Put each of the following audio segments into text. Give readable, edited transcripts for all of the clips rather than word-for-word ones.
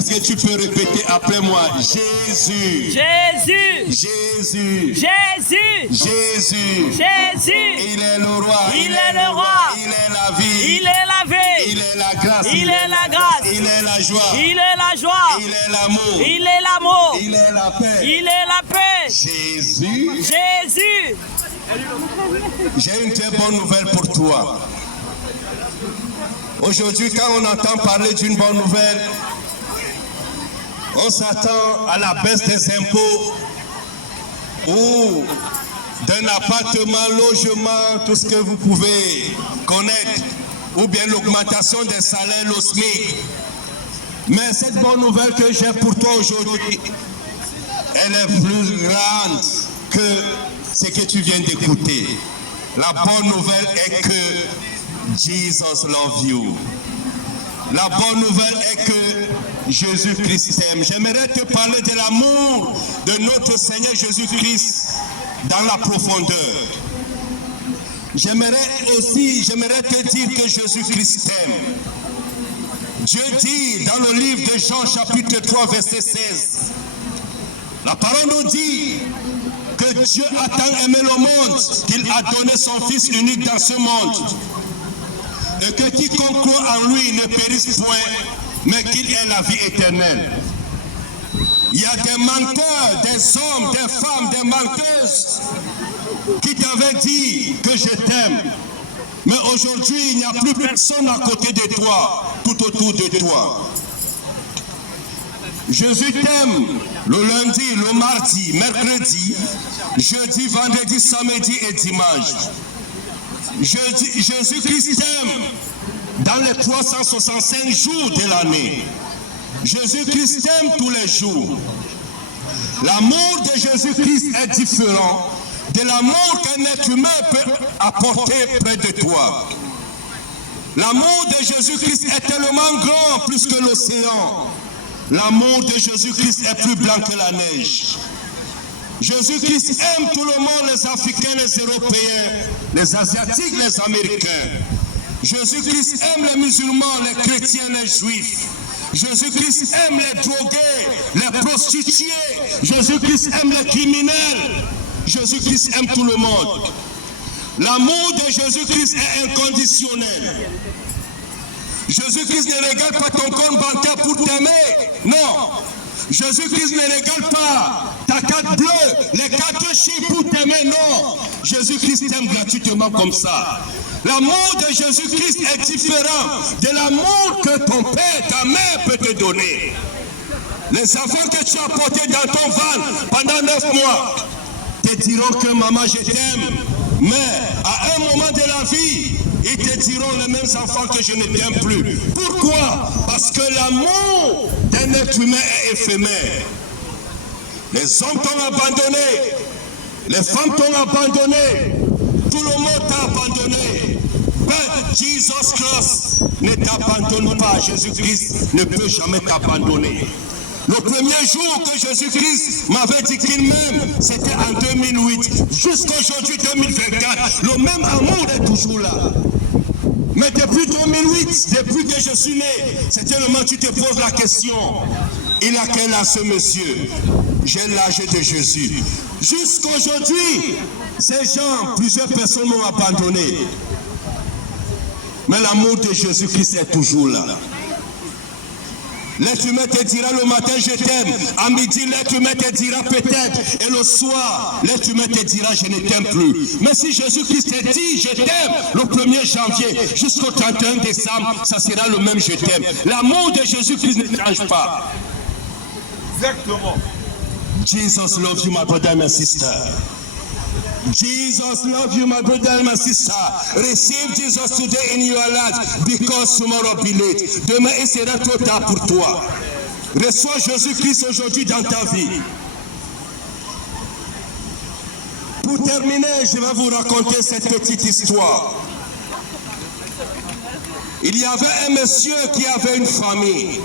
Est-ce que tu peux répéter après moi? Jésus. Jésus. Jésus. Jésus. Jésus. Jésus. Il est le roi. Il est le roi. Il est la vie. Il est la vie. Il est la grâce. Il est la grâce. Il est la joie. Il est la joie. Il est l'amour. Il est l'amour. Il est la paix. Il est la paix. Jésus. Jésus. J'ai une très bonne nouvelle pour toi. Aujourd'hui, quand on entend parler d'une bonne nouvelle, on s'attend à la baisse des impôts ou d'un appartement, logement, tout ce que vous pouvez connaître, ou bien l'augmentation des salaires, le SMIC. Mais cette bonne nouvelle que j'ai pour toi aujourd'hui, elle est plus grande que ce que tu viens d'écouter. La bonne nouvelle est que Jesus love you. La bonne nouvelle est que Jésus-Christ t'aime. J'aimerais te parler de l'amour de notre Seigneur Jésus-Christ dans la profondeur. J'aimerais te dire que Jésus-Christ t'aime. Dieu dit dans le livre de Jean chapitre 3 verset 16, la parole nous dit que Dieu a tant aimé le monde qu'il a donné son Fils unique dans ce monde. Et que quiconque croit en lui ne périsse point, mais qu'il ait la vie éternelle. Il y a des menteurs, des hommes, des femmes, des menteuses qui t'avaient dit que je t'aime. Mais aujourd'hui, il n'y a plus personne à côté de toi, tout autour de toi. Jésus t'aime le lundi, le mardi, mercredi, jeudi, vendredi, samedi et dimanche. Jésus-Christ t'aime dans les 365 jours de l'année. Jésus-Christ t'aime tous les jours. L'amour de Jésus-Christ est différent de l'amour qu'un être humain peut apporter près de toi. L'amour de Jésus-Christ est tellement grand, plus que l'océan. L'amour de Jésus-Christ est plus blanc que la neige. Jésus-Christ aime tout le monde, les Africains, les Européens, les Asiatiques, les Américains. Jésus-Christ aime les musulmans, les chrétiens, les juifs. Jésus-Christ aime les drogués, les prostituées. Jésus-Christ aime les criminels. Jésus-Christ aime tout le monde. L'amour de Jésus-Christ est inconditionnel. Jésus-Christ ne regarde pas ton compte bancaire pour t'aimer. Non. Jésus-Christ ne regarde pas ta carte bleue, les 4 chiffres pour t'aimer. Non. Jésus-Christ t'aime gratuitement comme ça. L'amour de Jésus-Christ est différent de l'amour que ton père, ta mère peut te donner. Les enfants que tu as portés dans ton ventre pendant 9 mois te diront que maman je t'aime. Mais à un moment de la vie, ils te diront les mêmes enfants que je ne t'aime plus. Pourquoi? Parce que l'amour d'un être humain est éphémère. Les hommes t'ont abandonné, les femmes t'ont abandonné, tout le monde t'a abandonné. Mais Jesus Christ ne t'abandonne pas. Jésus-Christ ne peut jamais t'abandonner. Le premier jour que Jésus-Christ m'avait dit qu'il m'aime, c'était en 2008. Jusqu'à aujourd'hui, 2024, le même amour est toujours là. Mais depuis 2008, depuis que je suis né, c'était le moment où tu te poses la question. Il a quel âge ce monsieur? J'ai l'âge de Jésus. Jusqu'à aujourd'hui, ces gens, plusieurs personnes m'ont abandonné. Mais l'amour de Jésus-Christ est toujours là. L'être humain te dira le matin je t'aime, à midi l'être humain te dira peut-être, et le soir l'être humain te dira je ne t'aime plus. Mais si Jésus-Christ te dit je t'aime le 1er janvier jusqu'au 31 décembre, ça sera le même je t'aime. L'amour de Jésus-Christ ne change pas. Exactement. Jesus loves you my brother and my sister. Jesus loves you, my brother and my sister. Receive Jesus today in your life because tomorrow be late. Demain, il sera trop tard pour toi. Reçois Jésus-Christ aujourd'hui dans ta vie. Pour terminer, je vais vous raconter cette petite histoire. Il y avait un monsieur qui avait une famille.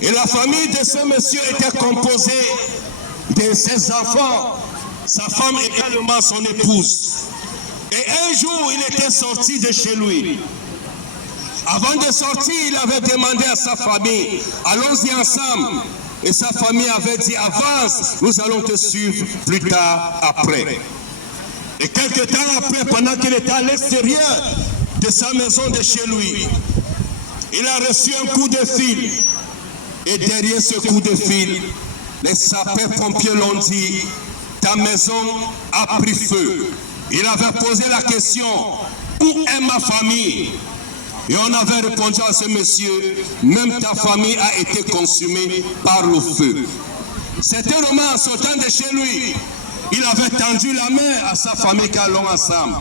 Et la famille de ce monsieur était composée de ses enfants, sa femme également son épouse. Et un jour, il était sorti de chez lui. Avant de sortir, il avait demandé à sa famille, allons-y ensemble. Et sa famille avait dit, avance, nous allons te suivre plus tard après. Et quelques temps après, pendant qu'il était à l'extérieur de sa maison de chez lui, il a reçu un coup de fil. Et derrière ce coup de fil, les sapeurs-pompiers l'ont dit, ta maison a pris feu. Il avait posé la question, où est ma famille? Et on avait répondu à ce monsieur, même ta famille a été consumée par le feu. Certainement, en sortant de chez lui, il avait tendu la main à sa famille car l'on ensemble.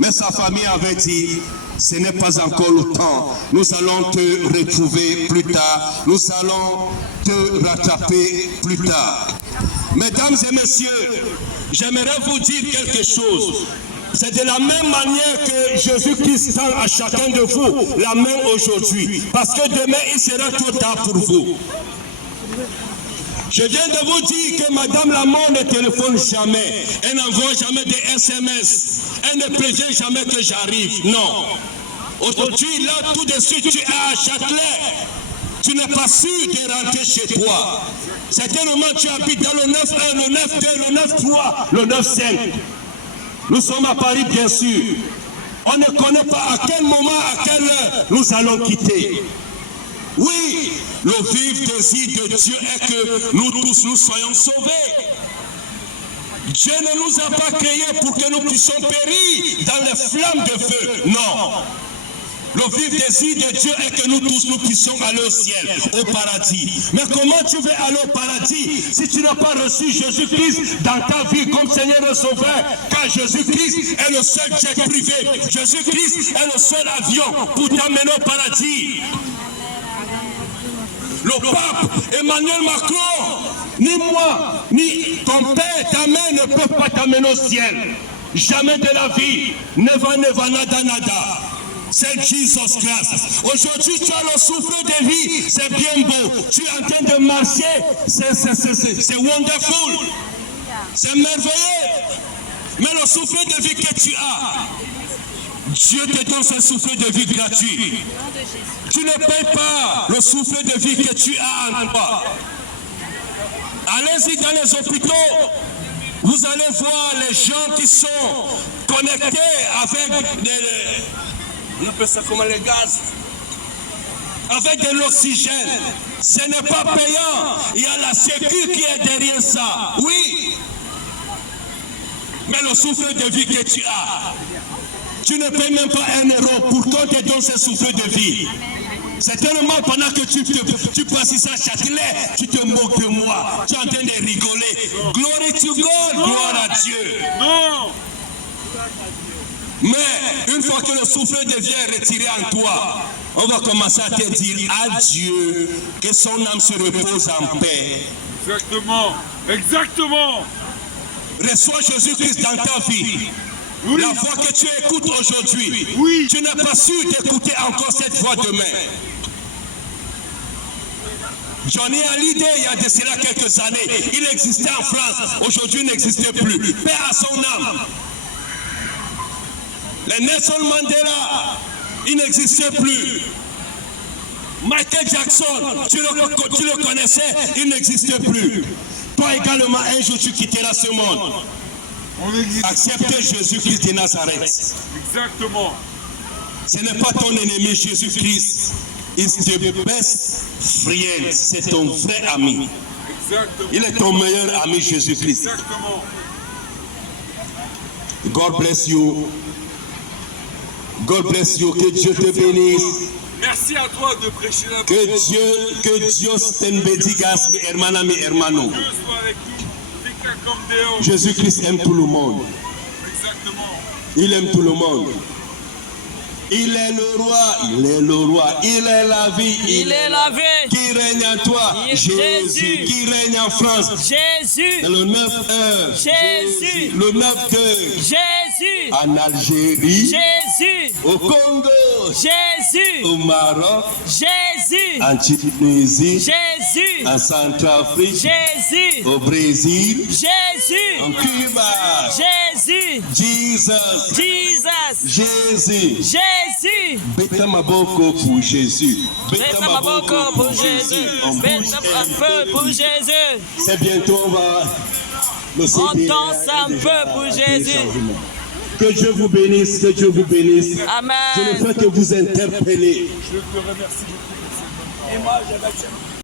Mais sa famille avait dit, ce n'est pas encore le temps. Nous allons te retrouver plus tard. Nous allons te rattraper plus tard. Mesdames et messieurs, j'aimerais vous dire quelque chose. C'est de la même manière que Jésus-Christ tend à chacun de vous la main aujourd'hui. Parce que demain, il sera trop tard pour vous. Je viens de vous dire que Madame Lamont ne téléphone jamais. Elle n'envoie jamais des SMS. Elle ne prévient jamais que j'arrive. Non. Aujourd'hui, là, tout de suite, tu es à Châtelet. Tu n'es pas sûr de rentrer chez toi. Certainement, tu habites dans le 9-1, le 9-2, le 9-3, le 9-5. Nous sommes à Paris, bien sûr. On ne connaît pas à quel moment, à quelle heure nous allons quitter. Oui, le vif désir de Dieu est que nous tous nous soyons sauvés. Dieu ne nous a pas créés pour que nous puissions périr dans les flammes de feu. Non. Le vif désir de Dieu est que nous tous nous puissions aller au ciel, au paradis. Mais comment tu veux aller au paradis si tu n'as pas reçu Jésus-Christ dans ta vie comme Seigneur et Sauveur? Car Jésus-Christ est le seul jet privé. Jésus-Christ est le seul avion pour t'amener au paradis. Le pape Emmanuel Macron, ni moi, ni ton père, ta mère ne peuvent pas t'amener au ciel. Jamais de la vie. Never, never, nada, nada. C'est Jesus Christ. Aujourd'hui, tu as le souffle de vie, c'est bien beau. Tu es en train de marcher, c'est wonderful. C'est merveilleux. Mais le souffle de vie que tu as, Dieu te donne ce souffle de vie gratuit. Tu ne payes pas le souffle de vie que tu as en toi. Allez-y dans les hôpitaux. Vous allez voir les gens qui sont connectés avec des... On appelle ça comment, les gaz? Avec de l'oxygène. Ce n'est pas payant. Il y a la sécu qui est derrière ça. Oui. Mais le souffle de vie que tu as, tu ne payes même pas 1 euro. Pourtant, tu donnes ce souffle de vie. C'est tellement pendant que tu passes ici à Châtelet, tu te moques de moi. Tu es en train de rigoler. Glory to God. Gloire à Dieu. Non. Mais une fois que le souffle devient retiré en toi, on va commencer à te dire adieu, que son âme se repose en paix. Exactement. Exactement. Reçois Jésus-Christ dans ta vie. Oui. La voix que tu écoutes aujourd'hui, oui. Tu n'es pas sûr d'écouter encore cette voix demain. Johnny Hallyday, il y a de cela quelques années, il existait en France, aujourd'hui il n'existait plus. Paix à son âme. Les Nelson Mandela, il n'existait plus. Michael Jackson, tu le connaissais, il n'existait plus. Toi également, un jour tu quitteras ce monde. Acceptez Jésus-Christ de Nazareth. Exactement. Ce n'est pas ton ennemi, Jésus-Christ. It's the best friend. C'est ton vrai ami. Exactement. Il est ton meilleur ami, Jésus-Christ. Exactement. God bless you. God bless you. Que Dieu te bénisse. Merci à toi de prêcher la Que Dios te bendiga, mi hermana, mi hermano. Dieu soit avec nous. Pica comme Déo. Jésus-Christ aime tout le monde. Exactement. Il aime tout le monde. Il est le roi, il est le roi, il est la vie, Il est la vie. Qui règne en toi, Jésus. Qui règne en France, Jésus. le 9-1, Jésus. le 9-2, Jésus. en Algérie, Jésus. au Congo, Jésus. au Maroc, Jésus. en Tunisie, Jésus. en Centrafrique, Jésus. au Brésil, en Jésus. Cuba, Jésus. Jesus. Jesus. Jésus. Jésus. Beta maboko pour Jésus. Beta maboko pour Jésus. Beta un peu pour Jésus. C'est bientôt, on va On danse un peu pour Jésus. Que Dieu vous bénisse, que Dieu vous bénisse. Amen. Je ne fais que vous interpeller. Je te remercie beaucoup pour cette bonne parole.